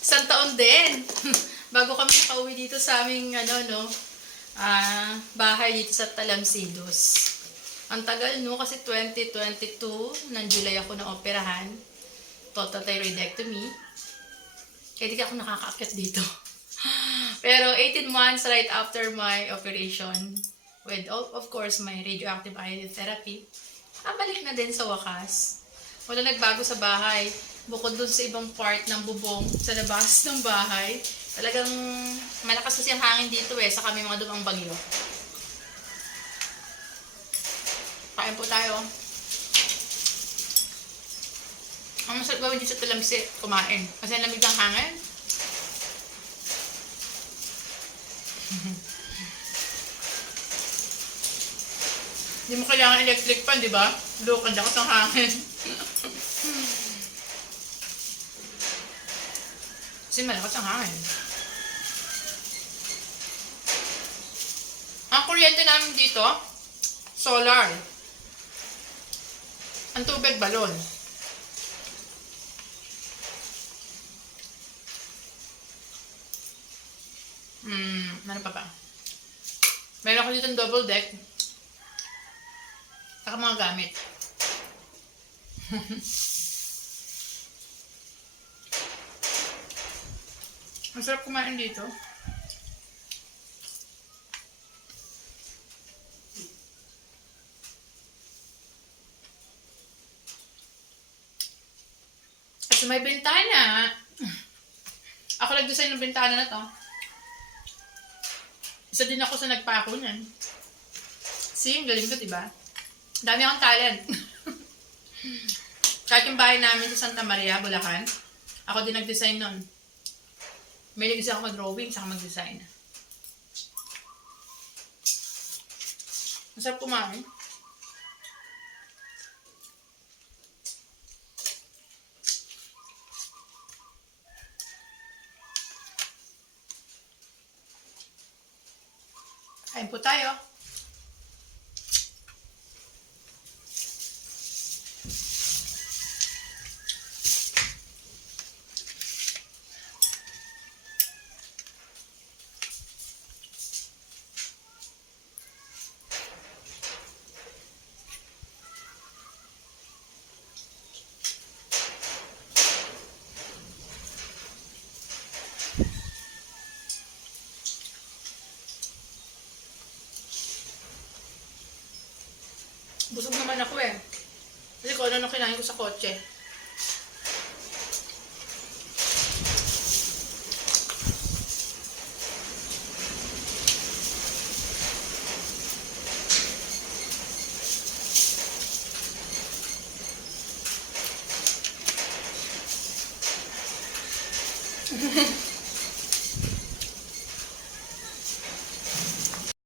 isang taon din. Bago kami nakauwi dito sa aming, ano, no, ah, bahay dito sa Talamsidos. Ang tagal, no, kasi 2022, ng July ako na operahan. Total thyroidectomy. Kaya di ako nakakaakyat dito. Pero 18 months right after my operation, with of course my radioactive iodine therapy, ah, balik na din sa wakas. Wala nagbago sa bahay. Bukod dun sa ibang part ng bubong sa labas ng bahay, talagang malakas kasi ang hangin dito eh, sa kami mga dumang bagyo. Kain po tayo. Ang masarap gawin dito sa talamsi, kumain. Kasi ang lamig ng hangin. Hindi mo kailangan electric pan, di ba? Look, ang lakas ng hangin. Kasi malakas ang hangin. Ang kuryente namin dito, solar. Ang tubig, balon. Hmm, ano pa ba? Meron ako dito double deck. Saka mga gamit. Masarap kumain dito. At sa may bintana, ako nag-design ng bintana na to. Isa din ako sa nagpako niyan. See, ang galing ko, diba? Dami akong talent. Kahit yung bahay namin sa Santa Maria, Bulacan, ako din nag-design nun. May kasi ako mag-drawing, saka mag-design. Masarap kumain. Kain po tayo. Busog naman ako eh. Kasi kung ano kinain ko sa kotse.